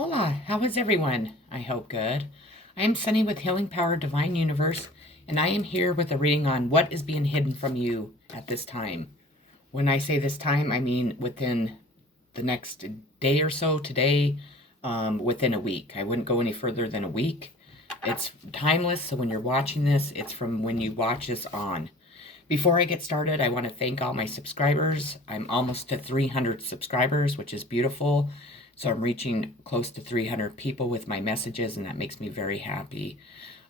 Hola, how is everyone? I hope good. I am Sunny with Healing Power Divine Universe, and I am here with a reading on what is being hidden from you at this time. When I say this time, I mean within the next day or so, today, within a week. I wouldn't go any further than a week. It's timeless, so when you're watching this, it's from when you watch this on. Before I get started, I want to thank all my subscribers. I'm almost to 300 subscribers, which is beautiful. So I'm reaching close to 300 people with my messages, and that makes me very happy.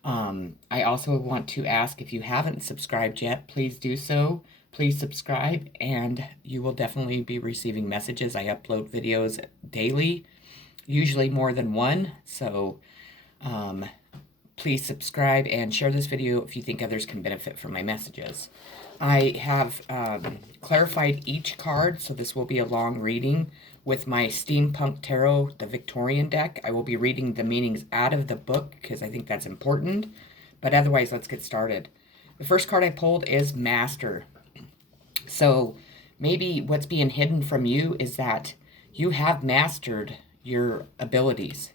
I also want to ask, if you haven't subscribed yet, please do so. Please subscribe, and you will definitely be receiving messages. I upload videos daily, usually more than one. So please subscribe and share this video if you think others can benefit from my messages. I have clarified each card, so this will be a long reading with my Steampunk Tarot, the Victorian deck. I will be reading the meanings out of the book because I think that's important. But otherwise, let's get started. The first card I pulled is Master. So maybe what's being hidden from you is that you have mastered your abilities,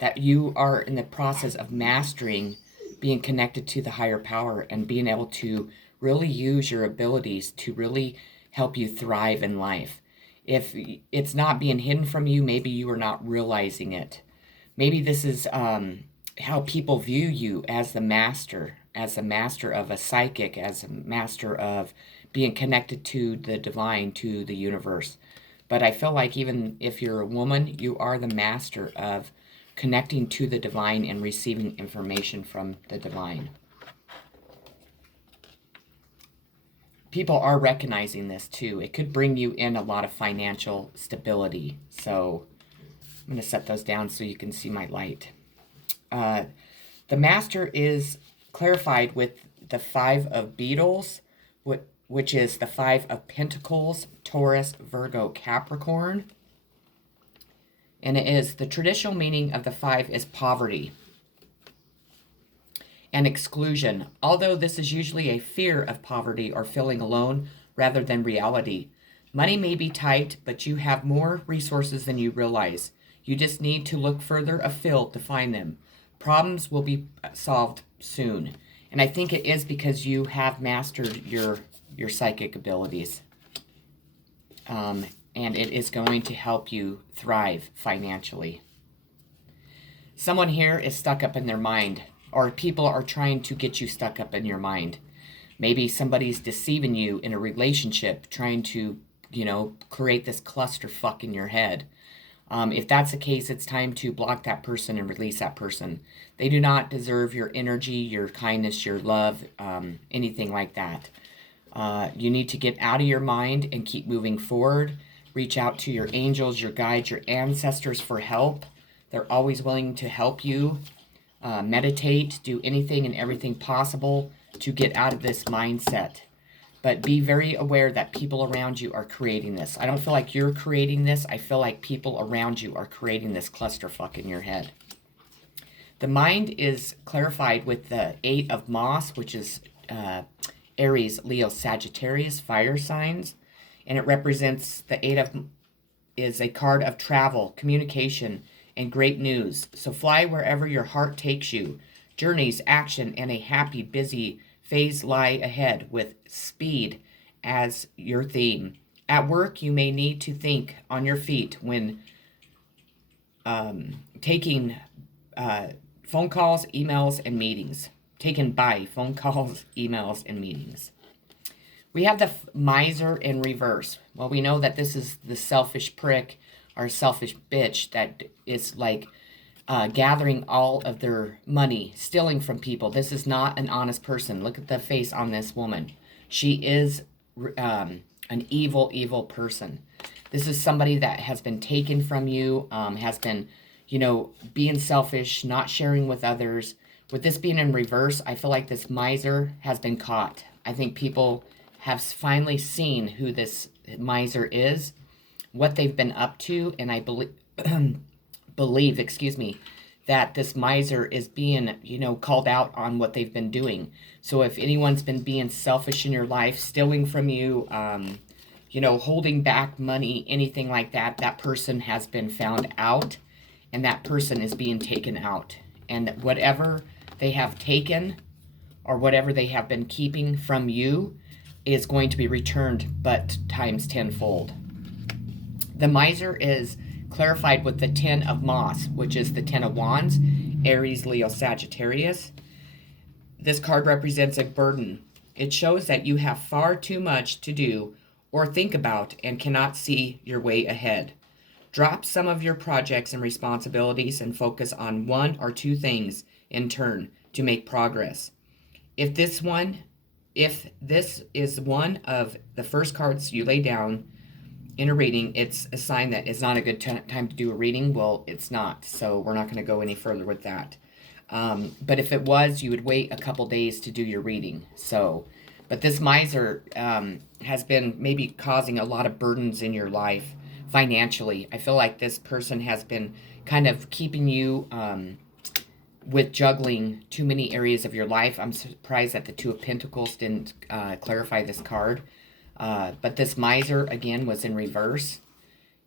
that you are in the process of mastering being connected to the higher power and being able to really use your abilities to really help you thrive in life. If it's not being hidden from you, maybe you are not realizing it. Maybe this is how people view you as the master of a psychic, as a master of being connected to the divine, to the universe. But I feel like even if you're a woman, you are the master of connecting to the divine and receiving information from the divine. People are recognizing this too. It could bring you in a lot of financial stability. So I'm going to set those down so you can see my light. The Master is clarified with the Five of Beetles, which is the Five of Pentacles, Taurus, Virgo, Capricorn. And it is the traditional meaning of the five is poverty and exclusion, although this is usually a fear of poverty or feeling alone rather than reality. Money may be tight, but you have more resources than you realize. You just need to look further afield to find them. Problems will be solved soon. And I think it is because you have mastered your psychic abilities. And it is going to help you thrive financially. Someone here is stuck up in their mind, or people are trying to get you stuck up in your mind. Maybe somebody's deceiving you in a relationship, trying to, create this clusterfuck in your head. If that's the case, it's time to block that person and release that person. They do not deserve your energy, your kindness, your love, anything like that. You need to get out of your mind and keep moving forward. Reach out to your angels, your guides, your ancestors for help. They're always willing to help you. Meditate, do anything and everything possible to get out of this mindset. But be very aware that people around you are creating this. I don't feel like you're creating this. I feel like people around you are creating this clusterfuck in your head. The mind is clarified with the Eight of Moss, which is Aries, Leo, Sagittarius, fire signs. And it represents the is a card of travel, communication, and great news. So fly wherever your heart takes you. Journeys, action, and a happy, busy phase lie ahead with speed as your theme. At work, you may need to think on your feet when taking phone calls, emails, and meetings. Taken by phone calls, emails, and meetings. We have the miser in reverse. Well, we know that this is the selfish prick or selfish bitch that is like gathering all of their money, stealing from people. This is not an honest person. Look at the face on this woman. She is an evil, evil person. This is somebody that has been taken from you, has been, being selfish, not sharing with others. With this being in reverse, I feel like this miser has been caught. I think people have finally seen who this miser is, what they've been up to, and I believe, that this miser is being, called out on what they've been doing. So if anyone's been being selfish in your life, stealing from you, holding back money, anything like that, that person has been found out, and that person is being taken out. And whatever they have taken or whatever they have been keeping from you is going to be returned, but times tenfold. The miser is clarified with the 10 of moss, which is the 10 of wands, Aries, Leo, Sagittarius. This card represents a burden. It shows that you have far too much to do or think about and cannot see your way ahead. Drop some of your projects and responsibilities and focus on one or two things in turn to make progress. If this is one of the first cards you lay down in a reading, it's a sign that it's not a good time to do a reading. Well, it's not, so we're not going to go any further with that. But if it was, you would wait a couple days to do your reading. But this miser has been maybe causing a lot of burdens in your life financially. I feel like this person has been kind of keeping you with juggling too many areas of your life. I'm surprised that the Two of Pentacles didn't clarify this card. But this miser, again, was in reverse.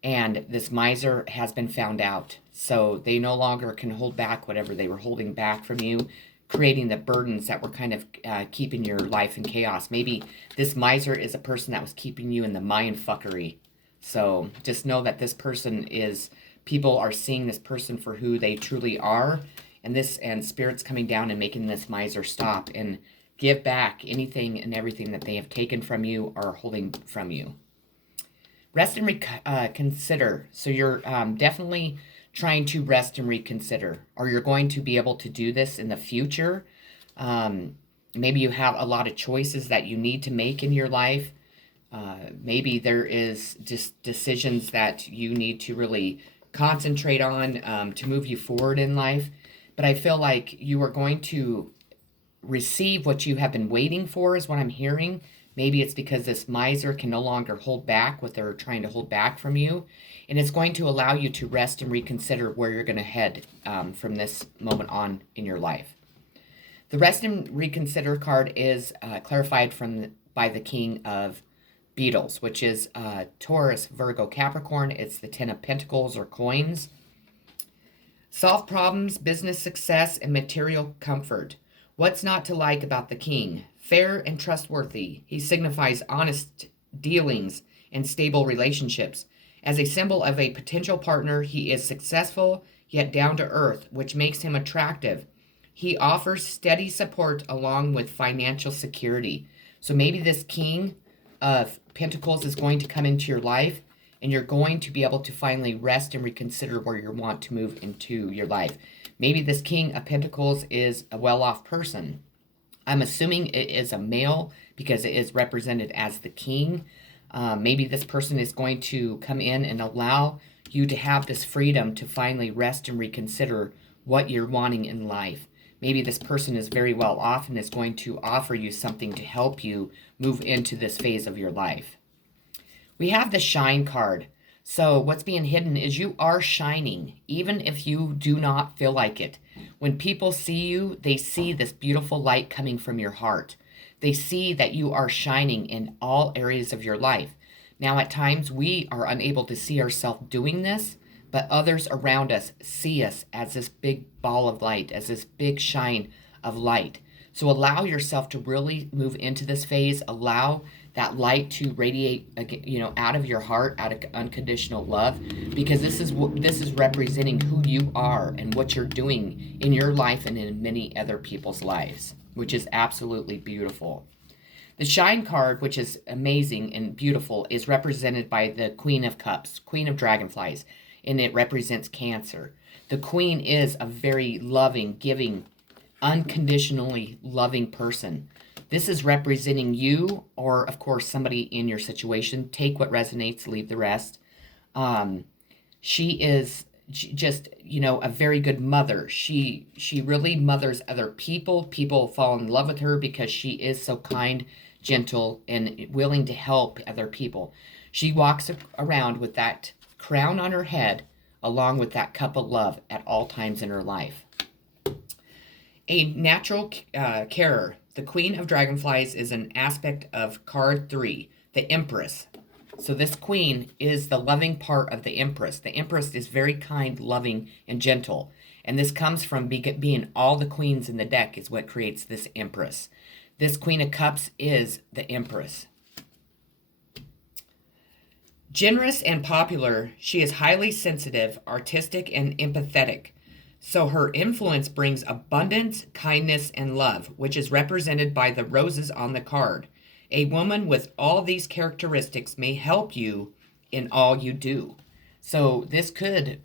And this miser has been found out. So they no longer can hold back whatever they were holding back from you, creating the burdens that were kind of keeping your life in chaos. Maybe this miser is a person that was keeping you in the mind fuckery. So just know that this person people are seeing this person for who they truly are. And Spirit's coming down and making this miser stop and give back anything and everything that they have taken from you or holding from you. Rest and reconsider. So you're definitely trying to rest and reconsider, or you're going to be able to do this in the future. Maybe you have a lot of choices that you need to make in your life. Maybe there is just decisions that you need to really concentrate on to move you forward in life. But I feel like you are going to receive what you have been waiting for, is what I'm hearing. Maybe it's because this miser can no longer hold back what they're trying to hold back from you. And it's going to allow you to rest and reconsider where you're going to head from this moment on in your life. The rest and reconsider card is clarified by the King of Beetles, which is Taurus, Virgo, Capricorn. It's the 10 of Pentacles or coins. Solve problems, business success, and material comfort. What's not to like about the king? Fair and trustworthy. He signifies honest dealings and stable relationships. As a symbol of a potential partner, he is successful yet down to earth, which makes him attractive. He offers steady support along with financial security. So maybe this King of Pentacles is going to come into your life, and you're going to be able to finally rest and reconsider where you want to move into your life. Maybe this King of Pentacles is a well-off person. I'm assuming it is a male because it is represented as the king. Maybe this person is going to come in and allow you to have this freedom to finally rest and reconsider what you're wanting in life. Maybe this person is very well off and is going to offer you something to help you move into this phase of your life. We have the Shine card. So what's being hidden is you are shining, even if you do not feel like it. When people see you, they see this beautiful light coming from your heart. They see that you are shining in all areas of your life. Now, at times, we are unable to see ourselves doing this, but others around us see us as this big ball of light, as this big shine of light. So allow yourself to really move into this phase. Allow that light to radiate, out of your heart, out of unconditional love, because this is representing who you are and what you're doing in your life and in many other people's lives, which is absolutely beautiful. The Shine card, which is amazing and beautiful, is represented by the Queen of Cups, Queen of Dragonflies, and it represents Cancer. The Queen is a very loving, giving, unconditionally loving person. This is representing you, or of course somebody in your situation. Take what resonates, leave the rest. She is just, a very good mother. She really mothers other people. People fall in love with her because she is so kind, gentle, and willing to help other people. She walks around with that crown on her head, along with that cup of love at all times in her life. A natural carer. The Queen of Dragonflies is an aspect of card 3, the Empress. So this queen is the loving part of the empress. The empress is very kind, loving, and gentle. And this comes from being all the queens in the deck is what creates this empress. This Queen of Cups is the empress. Generous and popular, she is highly sensitive, artistic, and empathetic. So her influence brings abundance, kindness, and love, which is represented by the roses on the card. A woman with all these characteristics may help you in all you do. So this could,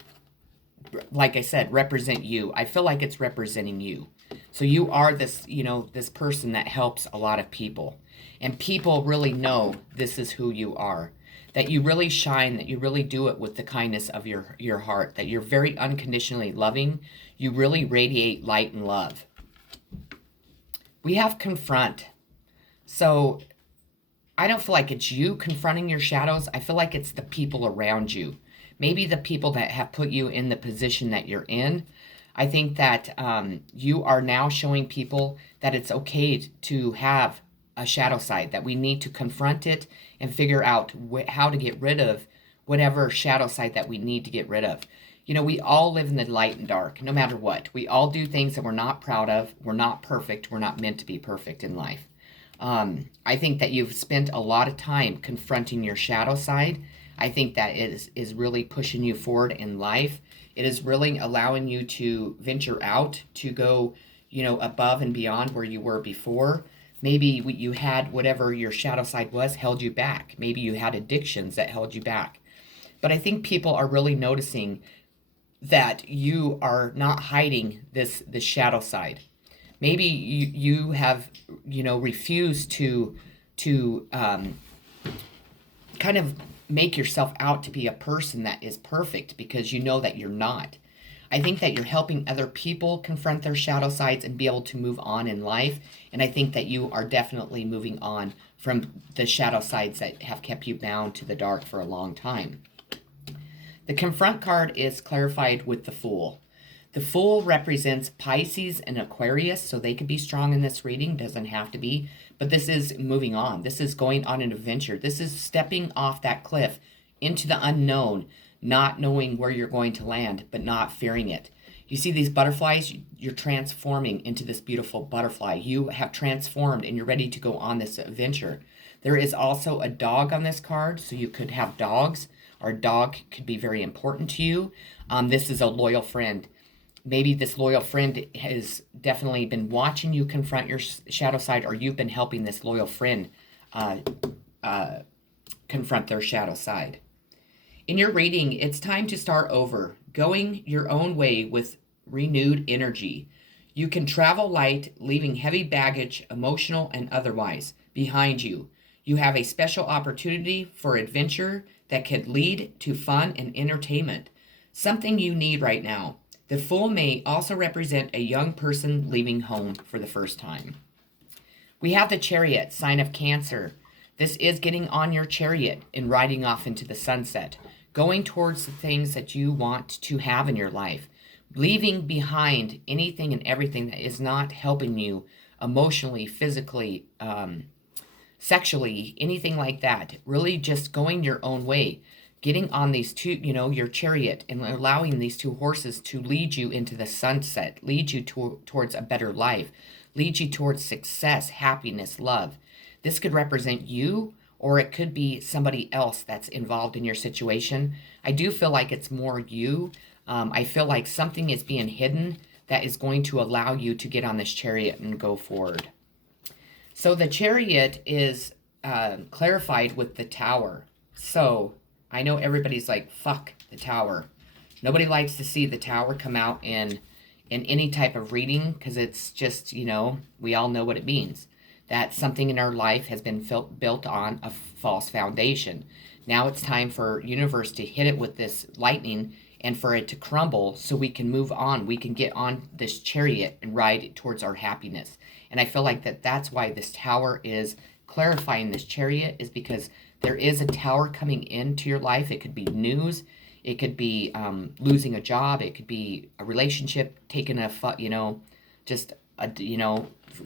like I said, represent you. I feel like it's representing you. So you are this, this person that helps a lot of people. And people really know this is who you are. That you really shine, that you really do it with the kindness of your heart, that you're very unconditionally loving. You really radiate light and love. We have confront. So I don't feel like it's you confronting your shadows. I feel like it's the people around you. Maybe the people that have put you in the position that you're in. I think that you are now showing people that it's okay to have a shadow side, that we need to confront it and figure out how to get rid of whatever shadow side that we need to get rid of. We all live in the light and dark, no matter what. We all do things that we're not proud of. We're not perfect. We're not meant to be perfect in life. I think that you've spent a lot of time confronting your shadow side. I think that is really pushing you forward in life. It is really allowing you to venture out, to go, above and beyond where you were before. Maybe you had whatever your shadow side was held you back. Maybe you had addictions that held you back. But I think people are really noticing that you are not hiding this shadow side. Maybe you have, refused to kind of make yourself out to be a person that is perfect because you know that you're not. I think that you're helping other people confront their shadow sides and be able to move on in life. And I think that you are definitely moving on from the shadow sides that have kept you bound to the dark for a long time. The confront card is clarified with the Fool. The Fool represents Pisces and Aquarius, so they could be strong in this reading, doesn't have to be. But this is moving on. This is going on an adventure. This is stepping off that cliff into the unknown, not knowing where you're going to land, but not fearing it. You see these butterflies? You're transforming into this beautiful butterfly. You have transformed and you're ready to go on this adventure. There is also a dog on this card, so you could have dogs, or a dog could be very important to you. This is a loyal friend. Maybe this loyal friend has definitely been watching you confront your shadow side, or you've been helping this loyal friend confront their shadow side. In your reading, it's time to start over, going your own way with renewed energy. You can travel light, leaving heavy baggage, emotional and otherwise, behind you. You have a special opportunity for adventure that could lead to fun and entertainment, something you need right now. The Fool may also represent a young person leaving home for the first time. We have the Chariot, sign of Cancer. This is getting on your chariot and riding off into the sunset, going towards the things that you want to have in your life, leaving behind anything and everything that is not helping you emotionally, physically, sexually, anything like that. Really just going your own way, getting on these two, your chariot, and allowing these two horses to lead you into the sunset, lead you towards a better life, lead you towards success, happiness, love. This could represent you, or it could be somebody else that's involved in your situation. I do feel like it's more you. I feel like something is being hidden that is going to allow you to get on this chariot and go forward. So the Chariot is clarified with the Tower. So I know everybody's like, fuck the Tower. Nobody likes to see the Tower come out in any type of reading because it's just, we all know what it means. That something in our life has been built on a false foundation. Now it's time for universe to hit it with this lightning and for it to crumble so we can move on. We can get on this chariot and ride towards our happiness. And I feel like that's why this Tower is clarifying this chariot, is because there is a tower coming into your life. It could be news. It could be losing a job. It could be a relationship taking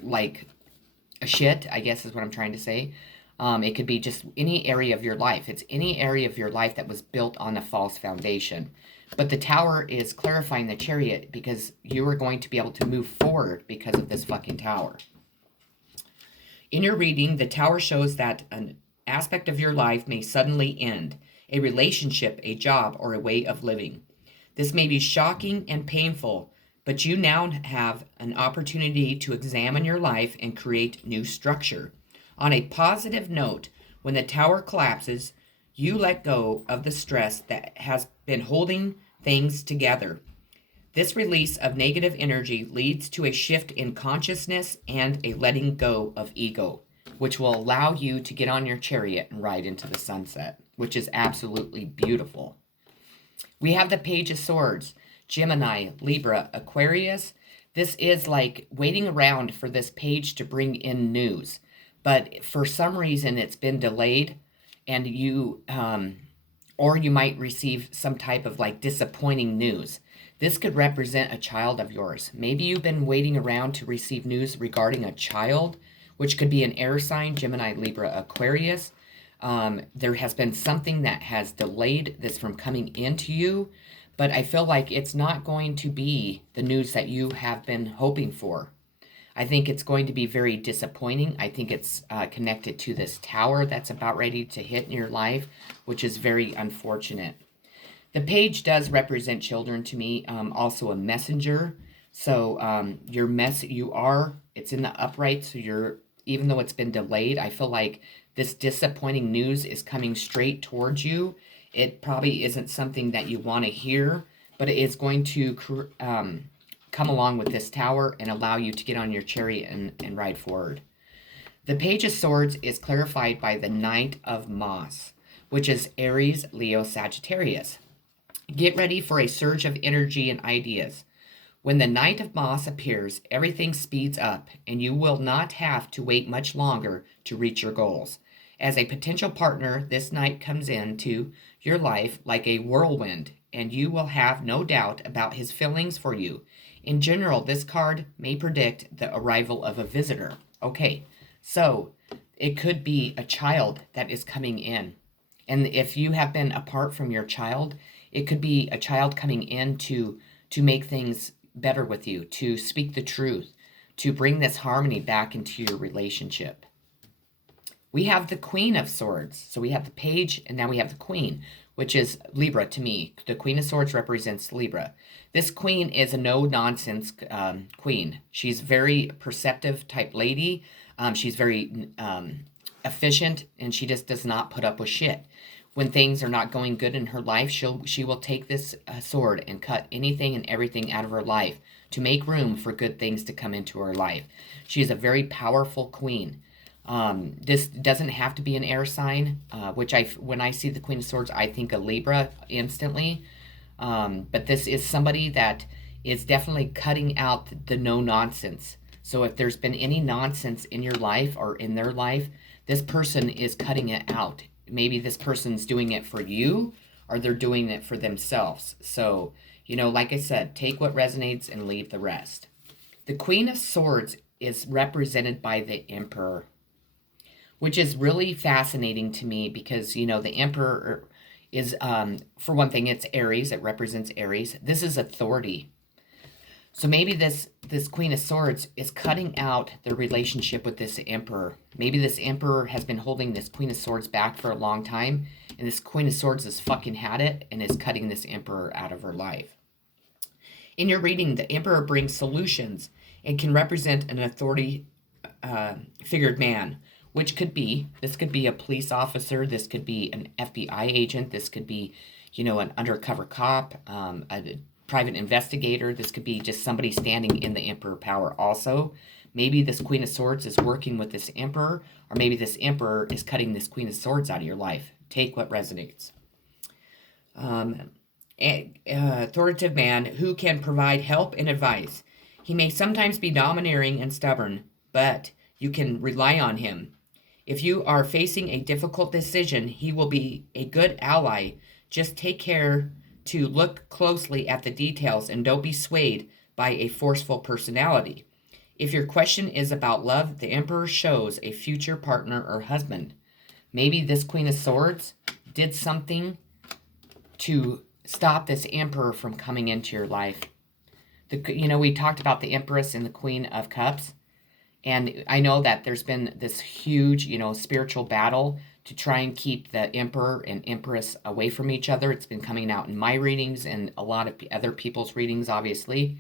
like a shit, I guess is what I'm trying to say. It could be just any area of your life. It's any area of your life that was built on a false foundation. But the tower is clarifying the chariot because you are going to be able to move forward because of this fucking tower. In your reading, the tower shows that an aspect of your life may suddenly end, a relationship, a job, or a way of living. This may be shocking and painful, but you now have an opportunity to examine your life and create new structure. On a positive note, when the tower collapses, you let go of the stress that has been holding things together. This release of negative energy leads to a shift in consciousness and a letting go of ego, which will allow you to get on your chariot and ride into the sunset, which is absolutely beautiful. We have the Page of Swords, Gemini, Libra, Aquarius. This is like waiting around for this page to bring in news, but for some reason it's been delayed, and or you might receive some type of like disappointing news. This could represent a child of yours. Maybe you've been waiting around to receive news regarding a child, which could be an air sign, Gemini, Libra, Aquarius. There has been something that has delayed this from coming into you, but I feel like it's not going to be the news that you have been hoping for. I think it's going to be very disappointing. I think it's connected to this tower that's about ready to hit in your life, which is very unfortunate. The page does represent children to me, also a messenger. So it's in the upright, so even though it's been delayed, I feel like this disappointing news is coming straight towards you. It probably isn't something that you want to hear, but it is going to come along with this tower and allow you to get on your chariot and ride forward. The Page of Swords is clarified by the Knight of Moss, which is Aries, Leo, Sagittarius. Get ready for a surge of energy and ideas. When the Knight of Moss appears, everything speeds up, and you will not have to wait much longer to reach your goals. As a potential partner, this knight comes into your life like a whirlwind, and you will have no doubt about his feelings for you. In general, this card may predict the arrival of a visitor. Okay, so it could be a child that is coming in. And if you have been apart from your child, it could be a child coming in to make things better with you, to speak the truth, to bring this harmony back into your relationship. We have the Queen of Swords. So we have the Page, and now we have the Queen, which is Libra to me. The Queen of Swords represents Libra. This Queen is a no-nonsense queen. She's very perceptive type lady. She's very efficient, and she just does not put up with shit. When things are not going good in her life, she will take this sword and cut anything and everything out of her life to make room for good things to come into her life. She is a very powerful queen. This doesn't have to be an air sign, when I see the Queen of Swords, I think of Libra instantly. But this is somebody that is definitely cutting out the no-nonsense. So if there's been any nonsense in your life or in their life, this person is cutting it out. Maybe this person's doing it for you, or they're doing it for themselves. So, like I said, take what resonates and leave the rest. The Queen of Swords is represented by the Emperor, which is really fascinating to me because, the Emperor is, for one thing, it's Aries. It represents Aries. This is authority. So maybe this Queen of Swords is cutting out the relationship with this Emperor. Maybe this Emperor has been holding this Queen of Swords back for a long time, and this Queen of Swords has fucking had it and is cutting this Emperor out of her life. In your reading, the Emperor brings solutions and can represent an authority figured man, which this could be a police officer, this could be an FBI agent, this could be, an undercover cop, a private investigator. This could be just somebody standing in the Emperor power also. Maybe this Queen of Swords is working with this Emperor, or maybe this Emperor is cutting this Queen of Swords out of your life. Take what resonates. Authoritative man who can provide help and advice. He may sometimes be domineering and stubborn, but you can rely on him. If you are facing a difficult decision, he will be a good ally. Just take care to look closely at the details and don't be swayed by a forceful personality. If your question is about love, the Emperor shows a future partner or husband. Maybe this Queen of Swords did something to stop this Emperor from coming into your life. We talked about the Empress and the Queen of Cups. And I know that there's been this huge, spiritual battle to try and keep the Emperor and Empress away from each other. It's been coming out in my readings and a lot of other people's readings, obviously.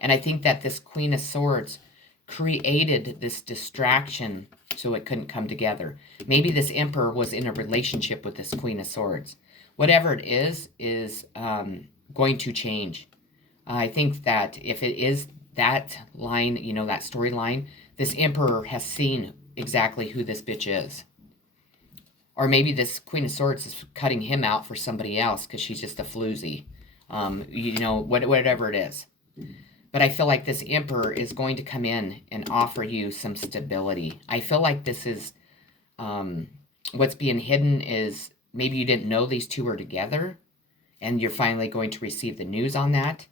And I think that this Queen of Swords created this distraction so it couldn't come together. Maybe this Emperor was in a relationship with this Queen of Swords. Whatever it is going to change. I think that if it is that line, that storyline, this Emperor has seen exactly who this bitch is. Or maybe this Queen of Swords is cutting him out for somebody else because she's just a floozy. Whatever it is. But I feel like this Emperor is going to come in and offer you some stability. I feel like this is what's being hidden is maybe you didn't know these two were together and you're finally going to receive the news on that.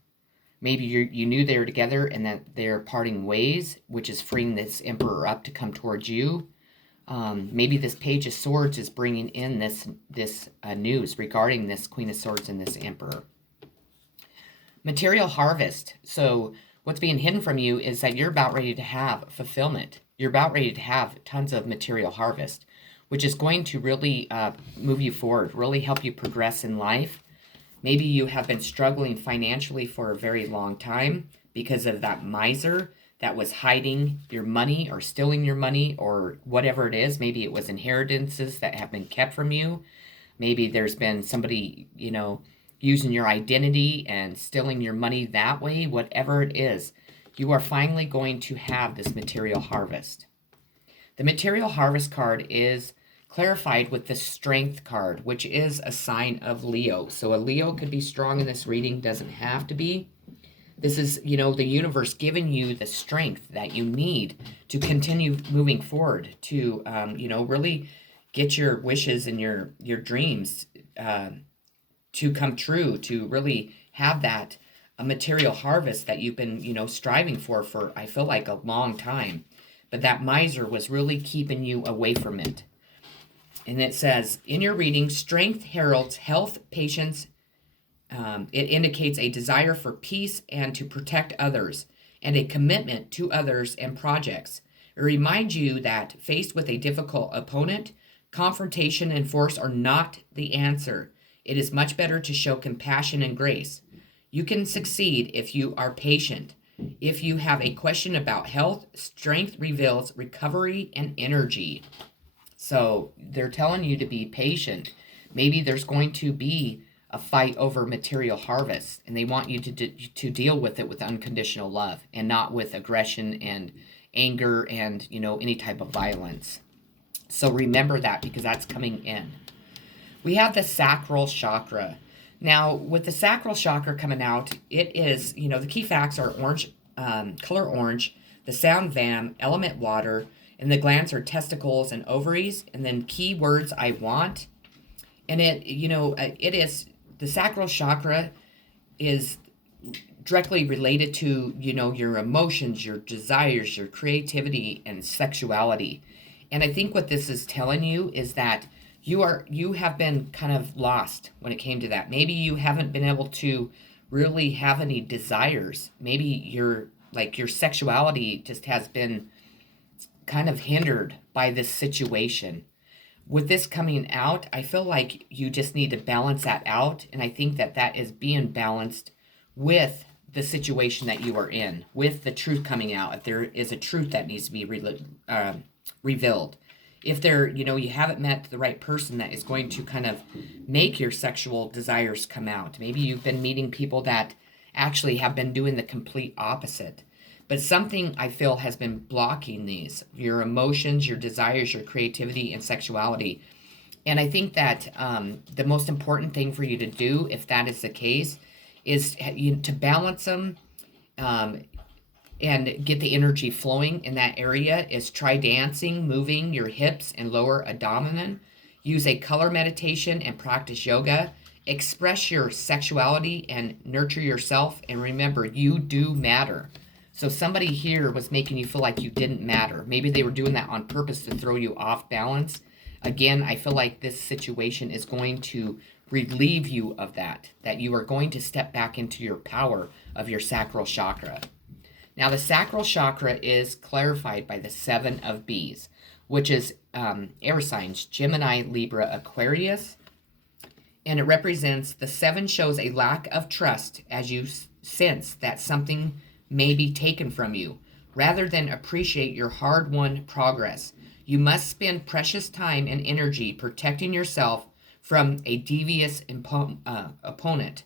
Maybe you knew they were together and that they're parting ways, which is freeing this Emperor up to come towards you. Maybe this Page of Swords is bringing in this news regarding this Queen of Swords and this Emperor. Material harvest. So what's being hidden from you is that you're about ready to have fulfillment. You're about ready to have tons of material harvest, which is going to really move you forward, really help you progress in life. Maybe you have been struggling financially for a very long time because of that miser that was hiding your money or stealing your money or whatever it is. Maybe it was inheritances that have been kept from you. Maybe there's been somebody, using your identity and stealing your money that way. Whatever it is, you are finally going to have this material harvest. The material harvest card is clarified with the strength card, which is a sign of Leo. So a Leo could be strong in this reading, doesn't have to be. This is, the universe giving you the strength that you need to continue moving forward, to, really get your wishes and your dreams to come true, to really have that material harvest that you've been, striving for, I feel like, a long time. But that miser was really keeping you away from it. And it says, in your reading, strength heralds health, patience. It indicates a desire for peace and to protect others, and a commitment to others and projects. It reminds you that faced with a difficult opponent, confrontation and force are not the answer. It is much better to show compassion and grace. You can succeed if you are patient. If you have a question about health, strength reveals recovery and energy. So they're telling you to be patient. Maybe there's going to be a fight over material harvest, and they want you to deal with it with unconditional love and not with aggression and anger and, any type of violence. So remember that, because that's coming in. We have the sacral chakra. Now, with the sacral chakra coming out, it is, the key facts are orange, color orange, the sound vam, element water, and the glands are testicles and ovaries, and then key words I want. And it is, the sacral chakra is directly related to, your emotions, your desires, your creativity, and sexuality. And I think what this is telling you is that you have been kind of lost when it came to that. Maybe you haven't been able to really have any desires. Maybe your sexuality just has been kind of hindered by this situation. With this coming out, I feel like you just need to balance that out. And I think that is being balanced with the situation that you are in, with the truth coming out. If there is a truth that needs to be revealed. If you haven't met the right person that is going to kind of make your sexual desires come out. Maybe you've been meeting people that actually have been doing the complete opposite. But something I feel has been blocking these, your emotions, your desires, your creativity, and sexuality. And I think that the most important thing for you to do, if that is the case, is to balance them and get the energy flowing in that area. Is try dancing, moving your hips and lower abdomen. Use a color meditation and practice yoga. Express your sexuality and nurture yourself. And remember, you do matter. So somebody here was making you feel like you didn't matter. Maybe they were doing that on purpose to throw you off balance. Again, I feel like this situation is going to relieve you of that you are going to step back into your power of your sacral chakra. Now, the sacral chakra is clarified by the 7 of bees, which is air signs, Gemini, Libra, Aquarius. And it represents the 7 shows a lack of trust as you sense that something may be taken from you, rather than appreciate your hard-won progress. You must spend precious time and energy protecting yourself from a devious opponent.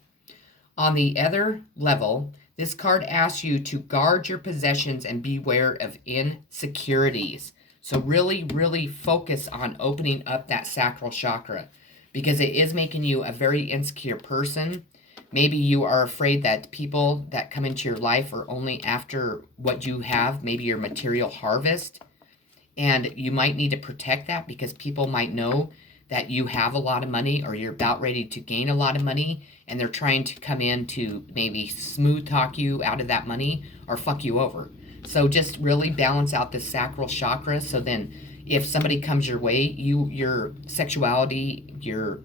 On the other level, this card asks you to guard your possessions and beware of insecurities. So really, really focus on opening up that sacral chakra, because it is making you a very insecure person. Maybe you are afraid that people that come into your life are only after what you have, maybe your material harvest. And you might need to protect that because people might know that you have a lot of money or you're about ready to gain a lot of money, and they're trying to come in to maybe smooth talk you out of that money or fuck you over. So just really balance out the sacral chakra, so then if somebody comes your way, your sexuality, your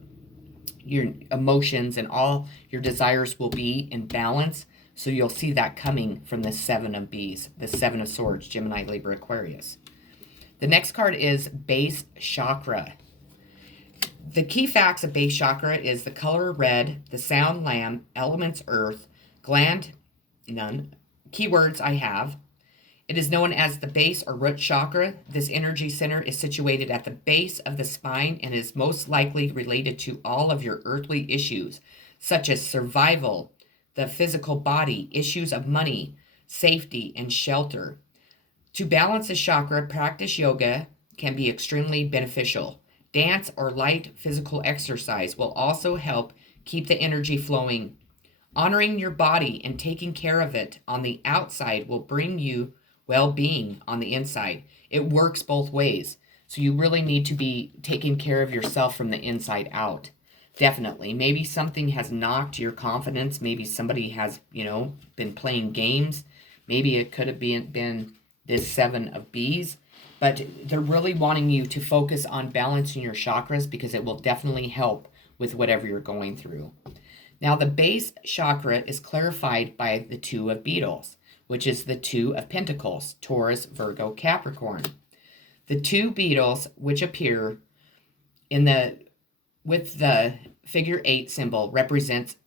emotions, and all your desires will be in balance. So you'll see that coming from the 7 of bees, the 7 of swords, Gemini, Libra, Aquarius. The next card is base chakra. The key facts of base chakra is the color red, the sound lamb, elements earth, gland none. Keywords I have. It is known as the base or root chakra. This energy center is situated at the base of the spine and is most likely related to all of your earthly issues, such as survival, the physical body, issues of money, safety, and shelter. To balance the chakra, practice yoga can be extremely beneficial. Dance or light physical exercise will also help keep the energy flowing. Honoring your body and taking care of it on the outside will bring you well-being on the inside. It works both ways. So you really need to be taking care of yourself from the inside out. Definitely. Maybe something has knocked your confidence. Maybe somebody has, been playing games. Maybe it could have been this 7 of bees. But they're really wanting you to focus on balancing your chakras because it will definitely help with whatever you're going through. Now, the base chakra is clarified by the 2 of beetles, which is the 2 of pentacles, Taurus, Virgo, Capricorn. The 2 beetles, which appear with the figure 8 symbol, represents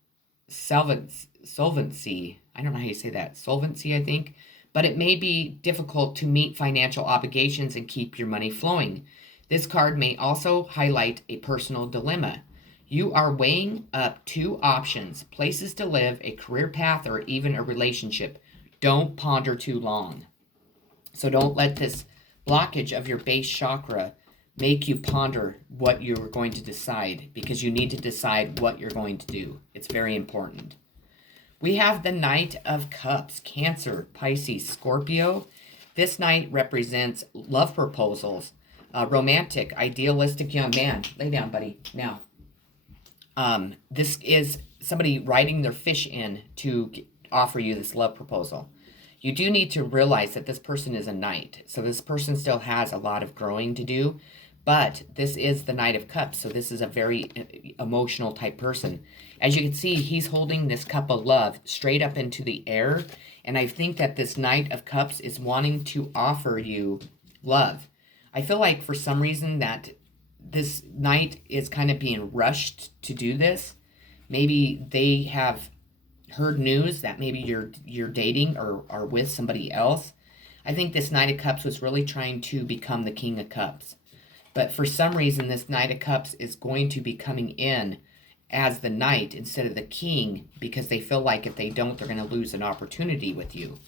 solvency. I don't know how you say that. Solvency, I think. But it may be difficult to meet financial obligations and keep your money flowing. This card may also highlight a personal dilemma. You are weighing up 2 options, places to live, a career path, or even a relationship. Don't ponder too long. So don't let this blockage of your base chakra make you ponder what you're going to decide, because you need to decide what you're going to do. It's very important. We have the Knight of Cups, Cancer, Pisces, Scorpio. This knight represents love proposals, a romantic, idealistic young man. Lay down, buddy. Now, this is somebody riding their fish in to offer you this love proposal. You do need to realize that this person is a knight. So this person still has a lot of growing to do. But this is the Knight of Cups, so this is a very emotional type person. As you can see, he's holding this cup of love straight up into the air. And I think that this Knight of Cups is wanting to offer you love. I feel like for some reason that this knight is kind of being rushed to do this. Maybe they have heard news that maybe you're dating or are with somebody else. I think this Knight of Cups was really trying to become the King of Cups. But for some reason, this Knight of Cups is going to be coming in as the knight instead of the king, because they feel like if they don't, they're going to lose an opportunity with you.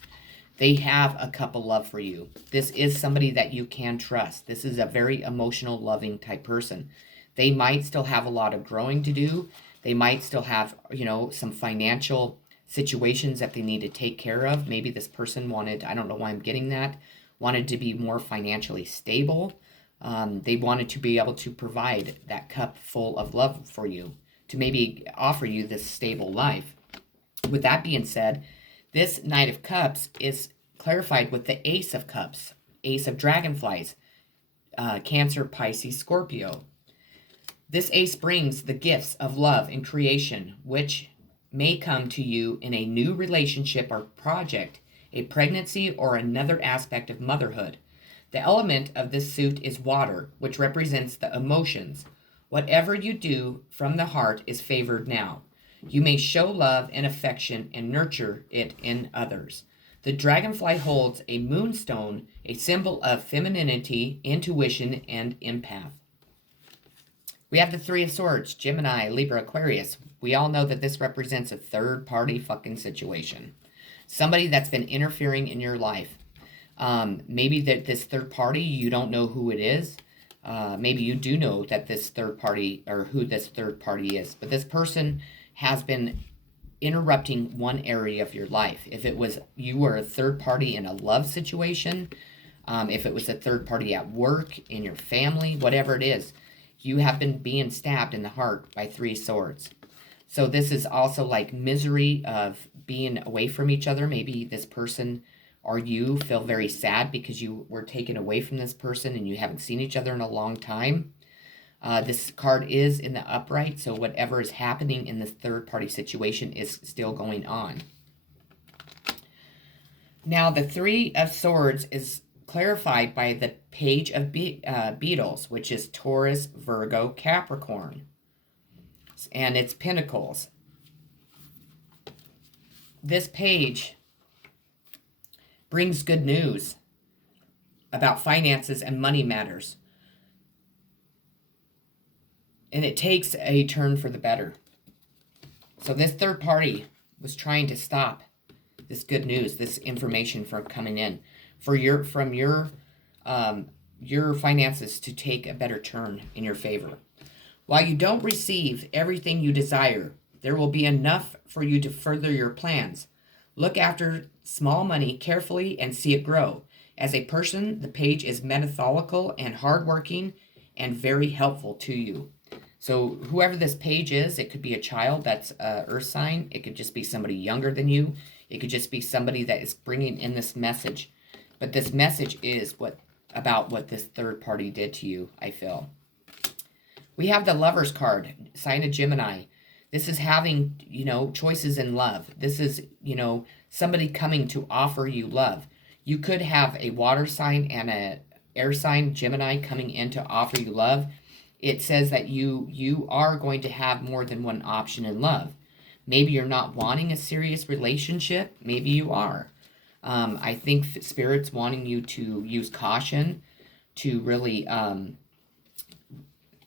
They have a cup of love for you. This is somebody that you can trust. This is a very emotional, loving type person. They might still have a lot of growing to do. They might still have, some financial situations that they need to take care of. Maybe this person wanted, I don't know why I'm getting that, wanted to be more financially stable. They wanted to be able to provide that cup full of love for you, to maybe offer you this stable life. With that being said, this Knight of Cups is clarified with the Ace of Cups, Ace of Dragonflies, Cancer, Pisces, Scorpio. This ace brings the gifts of love and creation, which may come to you in a new relationship or project, a pregnancy, or another aspect of motherhood. The element of this suit is water, which represents the emotions. Whatever you do from the heart is favored now. You may show love and affection and nurture it in others. The dragonfly holds a moonstone, a symbol of femininity, intuition, and empath. We have the Three of Swords, Gemini, Libra, Aquarius. We all know that this represents a third-party fucking situation. Somebody that's been interfering in your life. Maybe that this third party, you don't know who it is. Maybe you do know that this third party, or who this third party is. But this person has been interrupting one area of your life. If it was you were a third party in a love situation, if it was a third party at work, in your family, whatever it is, you have been being stabbed in the heart by Three Swords. So this is also like misery of being away from each other. Maybe this person or you feel very sad because you were taken away from this person and you haven't seen each other in a long time. This card is in the upright, so whatever is happening in this third-party situation is still going on. Now, the Three of Swords is clarified by the Page of Beetles, which is Taurus, Virgo, Capricorn. And it's Pentacles. This page brings good news about finances and money matters. And it takes a turn for the better. So this third party was trying to stop this good news, this information from coming in, from your finances to take a better turn in your favor. While you don't receive everything you desire, there will be enough for you to further your plans. Look after small money carefully and see it grow. As a person, the page is methodical and hardworking and very helpful to you. So whoever this page is, it could be a child that's earth sign. It could just be somebody younger than you. It could just be somebody that is bringing in this message. But this message is about what this third party did to you, I feel. We have the Lover's card, sign of Gemini. This is having, choices in love. This is, somebody coming to offer you love. You could have a water sign and a air sign, Gemini, coming in to offer you love. It says that you are going to have more than one option in love. Maybe you're not wanting a serious relationship. Maybe you are. I think Spirit's wanting you to use caution to really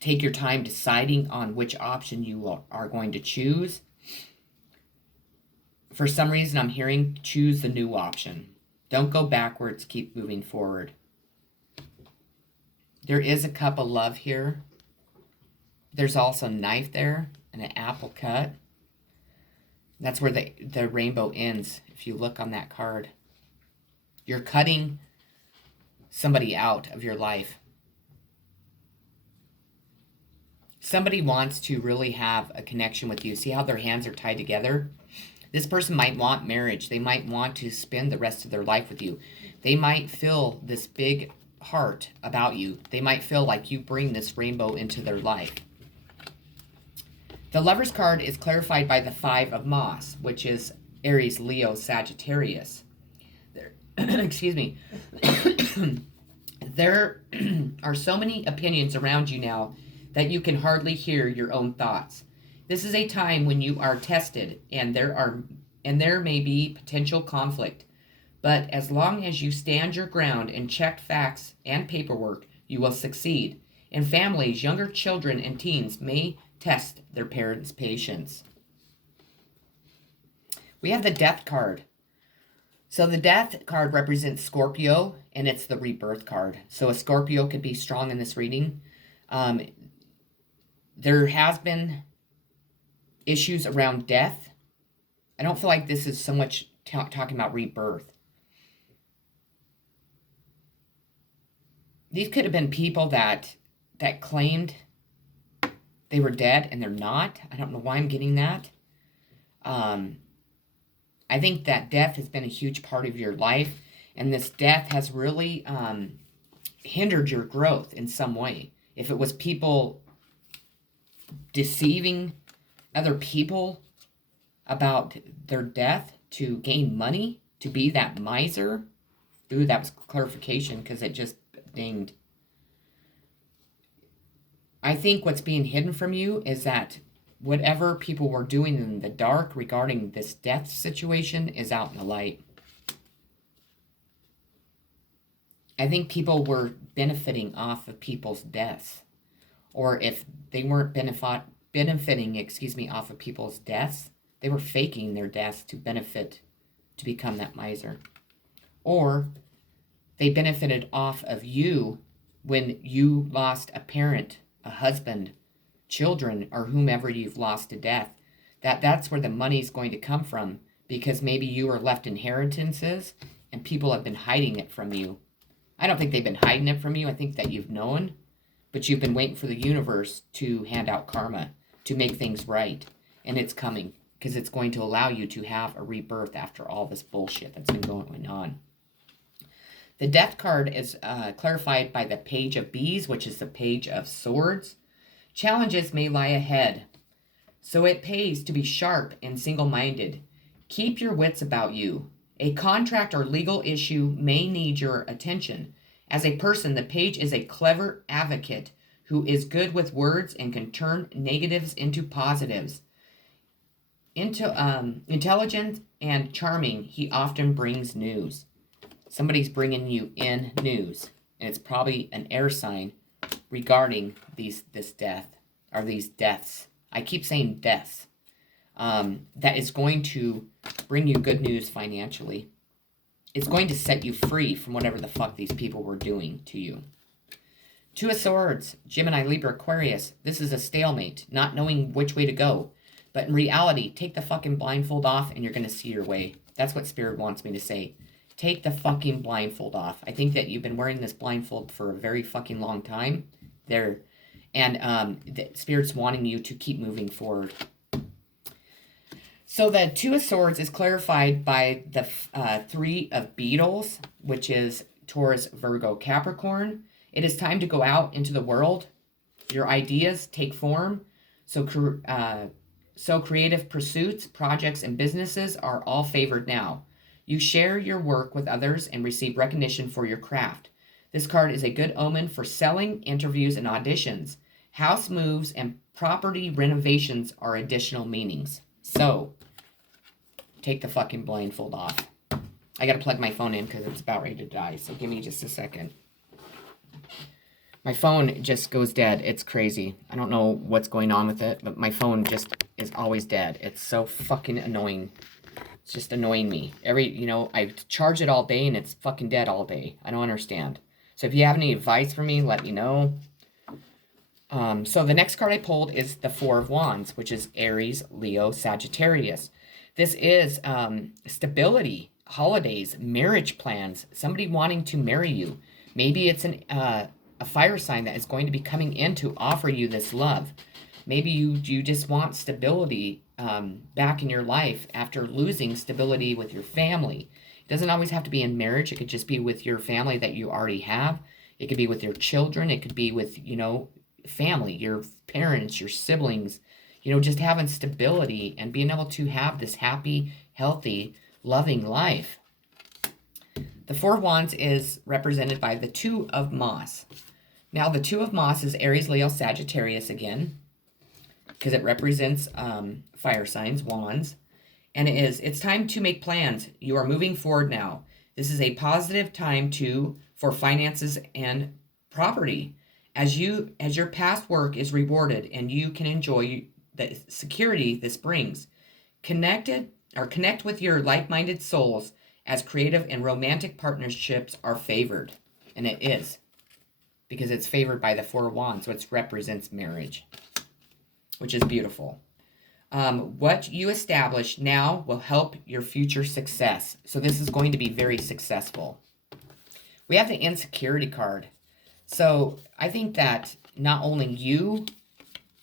take your time deciding on which option you are going to choose. For some reason, I'm hearing choose the new option. Don't go backwards. Keep moving forward. There is a cup of love here. There's also a knife there and an apple cut. That's where the rainbow ends. If you look on that card, you're cutting somebody out of your life. Somebody wants to really have a connection with you. See how their hands are tied together? This person might want marriage. They might want to spend the rest of their life with you. They might feel this big heart about you. They might feel like you bring this rainbow into their life. The Lover's card is clarified by the Five of Moss, which is Aries, Leo, Sagittarius. Excuse me. There are so many opinions around you now that you can hardly hear your own thoughts. This is a time when you are tested and there may be potential conflict. But as long as you stand your ground and check facts and paperwork, you will succeed. In families, younger children and teens may test their parents' patience. We have the Death card. So the Death card represents Scorpio, and it's the rebirth card. So a Scorpio could be strong in this reading. There has been issues around death. I don't feel like this is so much talking about rebirth. These could have been people that claimed they were dead and they're not. I don't know why I'm getting that. I think that death has been a huge part of your life, and this death has really hindered your growth in some way. If it was people deceiving other people about their death to gain money, to be that miser. Ooh, that was clarification because it just dinged. I think what's being hidden from you is that whatever people were doing in the dark regarding this death situation is out in the light. I think people were benefiting off of people's deaths. Or if they weren't benefiting, off of people's deaths, they were faking their deaths to benefit, to become that miser. Or they benefited off of you when you lost a parent, a husband, children, or whomever you've lost to death. That's where the money's going to come from, because maybe you were left inheritances and people have been hiding it from you. I don't think they've been hiding it from you. I think that you've known, but you've been waiting for the universe to hand out karma, to make things right. And it's coming, because it's going to allow you to have a rebirth after all this bullshit that's been going on. The death card is clarified by the Page of Bees, which is the Page of Swords. Challenges may lie ahead, so it pays to be sharp and single-minded. Keep your wits about you. A contract or legal issue may need your attention. As a person, the Page is a clever advocate who is good with words and can turn negatives into positives. Intelligent and charming, he often brings news. Somebody's bringing you in news, and it's probably an air sign regarding this death, or these deaths. I keep saying deaths. That is going to bring you good news financially. It's going to set you free from whatever the fuck these people were doing to you. Two of Swords, Gemini, Libra, Aquarius. This is a stalemate, not knowing which way to go. But in reality, take the fucking blindfold off and you're going to see your way. That's what Spirit wants me to say. Take the fucking blindfold off. I think that you've been wearing this blindfold for a very fucking long time. The Spirit's wanting you to keep moving forward. So the Two of Swords is clarified by the Three of Beetles, which is Taurus, Virgo, Capricorn. It is time to go out into the world. Your ideas take form. So creative pursuits, projects, and businesses are all favored now. You share your work with others and receive recognition for your craft. This card is a good omen for selling, interviews, and auditions. House moves and property renovations are additional meanings. So, take the fucking blindfold off. I gotta plug my phone in because it's about ready to die, so give me just a second. My phone just goes dead. It's crazy. I don't know what's going on with it, but my phone just is always dead. It's so fucking annoying. It's just annoying me. I charge it all day and it's fucking dead all day. I don't understand. So if you have any advice for me, let me know. So the next card I pulled is the Four of Wands, which is Aries, Leo, Sagittarius. This is stability, holidays, marriage plans, somebody wanting to marry you. Maybe it's a fire sign that is going to be coming in to offer you this love. Maybe you just want stability back in your life after losing stability with your family. It doesn't always have to be in marriage. It could just be with your family that you already have. It could be with your children. It could be with, family, your parents, your siblings. Just having stability and being able to have this happy, healthy, loving life. The Four of Wands is represented by the Two of Moss. Now, the Two of Moss is Aries, Leo, Sagittarius again, because it represents fire signs, wands. And it's time to make plans. You are moving forward now. This is a positive time for finances and property. As your past work is rewarded and you can enjoy the security this brings. Connect with your like-minded souls as creative and romantic partnerships are favored. And it is. Because it's favored by the Four of Wands, so it represents marriage, which is beautiful. What you establish now will help your future success. So this is going to be very successful. We have the insecurity card. So I think that not only you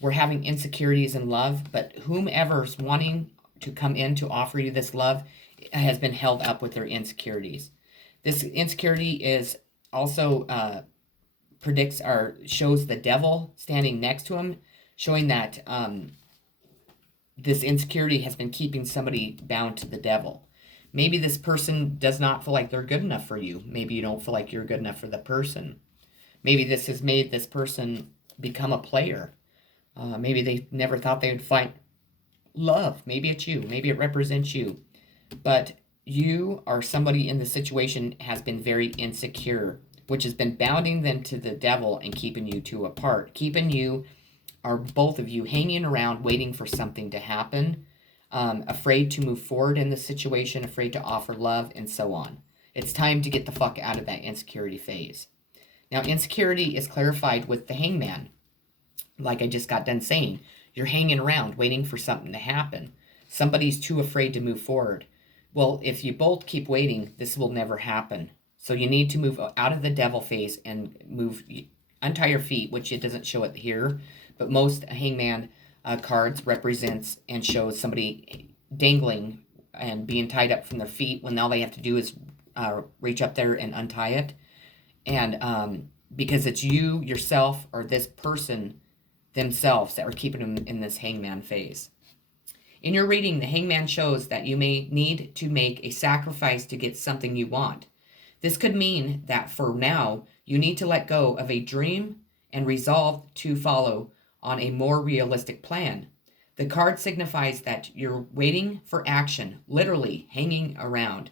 were having insecurities in love, but whomever's wanting to come in to offer you this love has been held up with their insecurities. This insecurity is also predicts or shows the devil standing next to him, showing that this insecurity has been keeping somebody bound to the devil. Maybe this person does not feel like they're good enough for you. Maybe you don't feel like you're good enough for the person. Maybe this has made this person become a player. Maybe they never thought they would find love. Maybe it's you. Maybe it represents you. But you or somebody in the situation has been very insecure, which has been bounding them to the devil and keeping you two apart, keeping you or both of you hanging around waiting for something to happen, afraid to move forward in the situation, afraid to offer love, and so on. It's time to get the fuck out of that insecurity phase. Now, insecurity is clarified with the hangman. Like I just got done saying, you're hanging around waiting for something to happen. Somebody's too afraid to move forward. Well, if you both keep waiting, this will never happen. So you need to move out of the devil phase and untie your feet, which it doesn't show it here, but most hangman cards represents and shows somebody dangling and being tied up from their feet when all they have to do is reach up there and untie it. And because it's you, yourself, or this person themselves that are keeping them in this hangman phase. In your reading, the hangman shows that you may need to make a sacrifice to get something you want. This could mean that for now, you need to let go of a dream and resolve to follow on a more realistic plan. The card signifies that you're waiting for action, literally hanging around.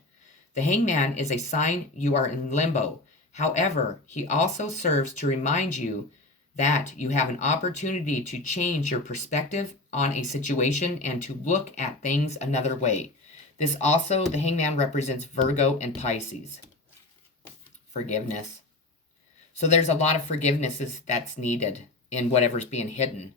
The hangman is a sign you are in limbo. However, he also serves to remind you that you have an opportunity to change your perspective on a situation and to look at things another way. This also, the hangman represents Virgo and Pisces. Forgiveness. So there's a lot of forgivenesses that's needed in whatever's being hidden.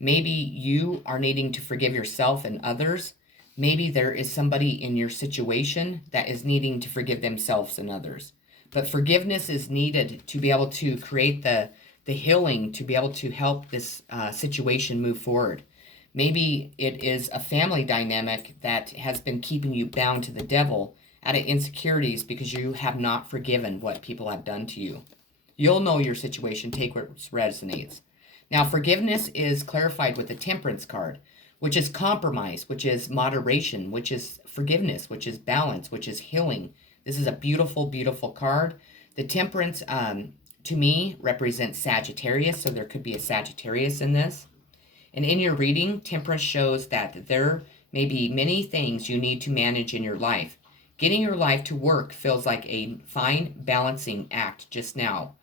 Maybe you are needing to forgive yourself and others. Maybe there is somebody in your situation that is needing to forgive themselves and others. But forgiveness is needed to be able to create the healing, to be able to help this situation move forward. Maybe it is a family dynamic that has been keeping you bound to the devil out of insecurities because you have not forgiven what people have done to you. You'll know your situation. Take what resonates. Now, forgiveness is clarified with the Temperance card, which is compromise, which is moderation, which is forgiveness, which is balance, which is healing. This is a beautiful, beautiful card. The Temperance, to me, represents Sagittarius, so there could be a Sagittarius in this. And in your reading, Temperance shows that there may be many things you need to manage in your life. Getting your life to work feels like a fine balancing act just now.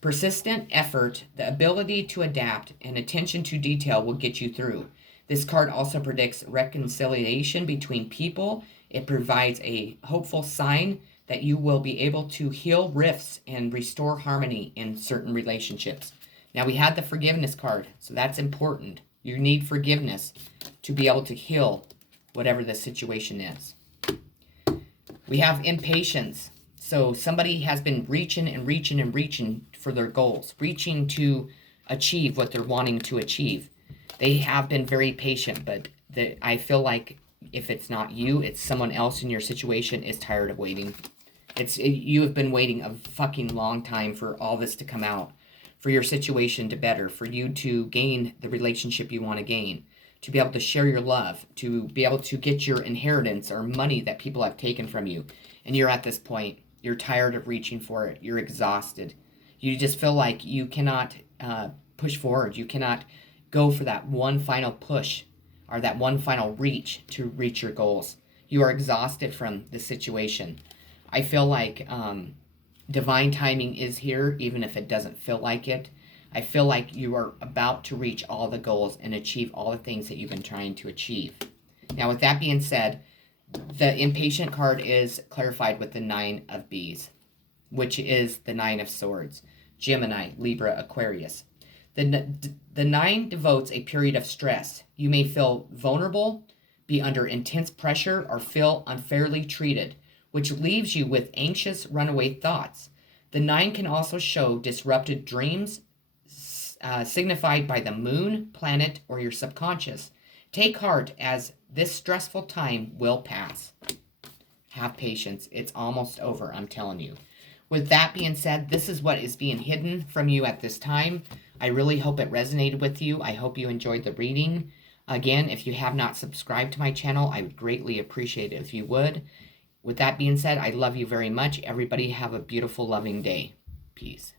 Persistent effort, the ability to adapt, and attention to detail will get you through. This card also predicts reconciliation between people. It provides a hopeful sign that you will be able to heal rifts and restore harmony in certain relationships. Now, we had the forgiveness card, so that's important. You need forgiveness to be able to heal whatever the situation is. We have impatience. So somebody has been reaching and reaching and reaching for their goals, reaching to achieve what they're wanting to achieve. They have been very patient, but I feel like if it's not you, it's someone else in your situation is tired of waiting. You have been waiting a fucking long time for all this to come out, for your situation to better, for you to gain the relationship you want to gain, to be able to share your love, to be able to get your inheritance or money that people have taken from you. And you're at this point. You're tired of reaching for it. You're exhausted. You just feel like you cannot push forward. You cannot go for that one final push or that one final reach to reach your goals. You are exhausted from the situation. I feel like divine timing is here, even if it doesn't feel like it. I feel like you are about to reach all the goals and achieve all the things that you've been trying to achieve. Now, with that being said, the impatient card is clarified with the 9 of Bees, which is the 9 of Swords. Gemini, Libra, Aquarius. The 9 devotes a period of stress. You may feel vulnerable, be under intense pressure, or feel unfairly treated, which leaves you with anxious runaway thoughts. The 9 can also show disrupted dreams, signified by the moon, planet, or your subconscious. Take heart, as this stressful time will pass. Have patience. It's almost over, I'm telling you. With that being said, this is what is being hidden from you at this time. I really hope it resonated with you. I hope you enjoyed the reading. Again, if you have not subscribed to my channel, I would greatly appreciate it if you would. With that being said, I love you very much. Everybody have a beautiful, loving day. Peace.